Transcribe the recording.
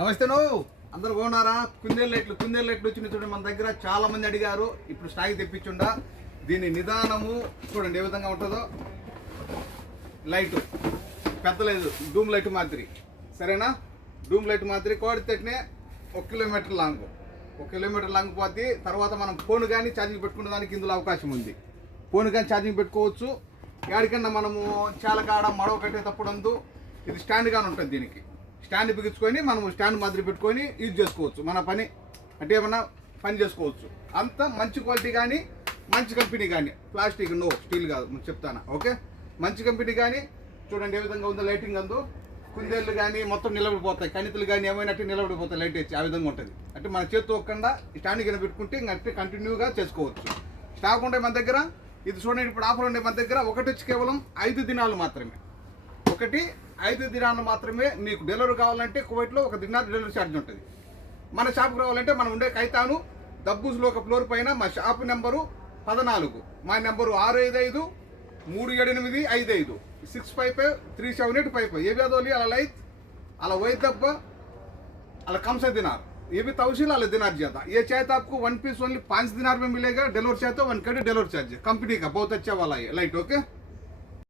నమస్తే అందరు బాగున్నారా? కుందేలు లైట్లు వచ్చిన చూడండి. మన దగ్గర చాలా మంది అడిగారు, ఇప్పుడు స్టాక్ తెప్పించుండా. దీని నిదానము చూడండి ఏ విధంగా ఉంటుందో. లైట్ పెద్ద లేదు, డూమ్ లైట్ మాదిరి, సరేనా? డూమ్ లైట్ మాదిరి కోడితేనే 1 కిలోమీటర్ లాంగ్, 1 కిలోమీటర్ లాంగ్ పోతే తర్వాత మనం ఫోన్ కానీ ఛార్జింగ్ పెట్టుకునే దానికి ఇందులో అవకాశం ఉంది. ఫోన్ కానీ ఛార్జింగ్ పెట్టుకోవచ్చు. ఎక్కడికన్నా మనము చాలా కాడ మడవ కట్టేటప్పుడు ఇది స్టాండ్ కానీ ఉంటుంది. దీనికి స్టాండ్ బిగించుకొని మనం స్టాండ్ మాదిరి పెట్టుకొని యూజ్ చేసుకోవచ్చు. మన పని అంటే ఏమన్నా పని చేసుకోవచ్చు. అంత మంచి క్వాలిటీ కానీ మంచి కంపెనీ కానీ, ప్లాస్టిక్ స్టీల్ కాదు చెప్తాను, ఓకే? మంచి కంపెనీ కానీ చూడండి ఏ విధంగా ఉందో. లైటింగ్ అందు కుందేళ్ళు కానీ మొత్తం నిలబడిపోతాయి, కణితులు కానీ ఏమైనట్టు నిలబడిపోతాయి. లైట్ వచ్చి ఆ విధంగా ఉంటుంది. అంటే మన చేతితో ఒక్కకుండా స్టాండ్ కింద పెట్టుకుంటే ఇంకా కంటిన్యూగా చేసుకోవచ్చు. స్టాక్ ఉండే మన దగ్గర. ఇది చూడండి, ఇప్పుడు ఆఫర్ ఉండే మన దగ్గర. ఒకటి వచ్చి కేవలం 5 దినాలు మాత్రమే. 5 దినాలు మాత్రమే. నీకు డెలివరీ కావాలంటే కువైట్లో 1 దినార్ డెలివరీ ఛార్జ్ ఉంటుంది. మన షాప్కి రావాలంటే మనం ఉండే కైతాను దబ్బూస్లో ఒక ఫ్లోర్ పైన. మా షాప్ నెంబరు 14, మా నెంబరు 6537855 6553785. ये भी अदोली अला लाइट अला वही तब अला कम से दिनार, ये भी तवसील अला दिनार ज्यादा. ये चाहे तो आपको 1 पीस ओनली 5 दिनार में मिलेगा. डिलीवरी चाहे तो 1 का डिलीवरी चार्ज कंपनी का बहुत अच्छा वाला है लाइट, ओके?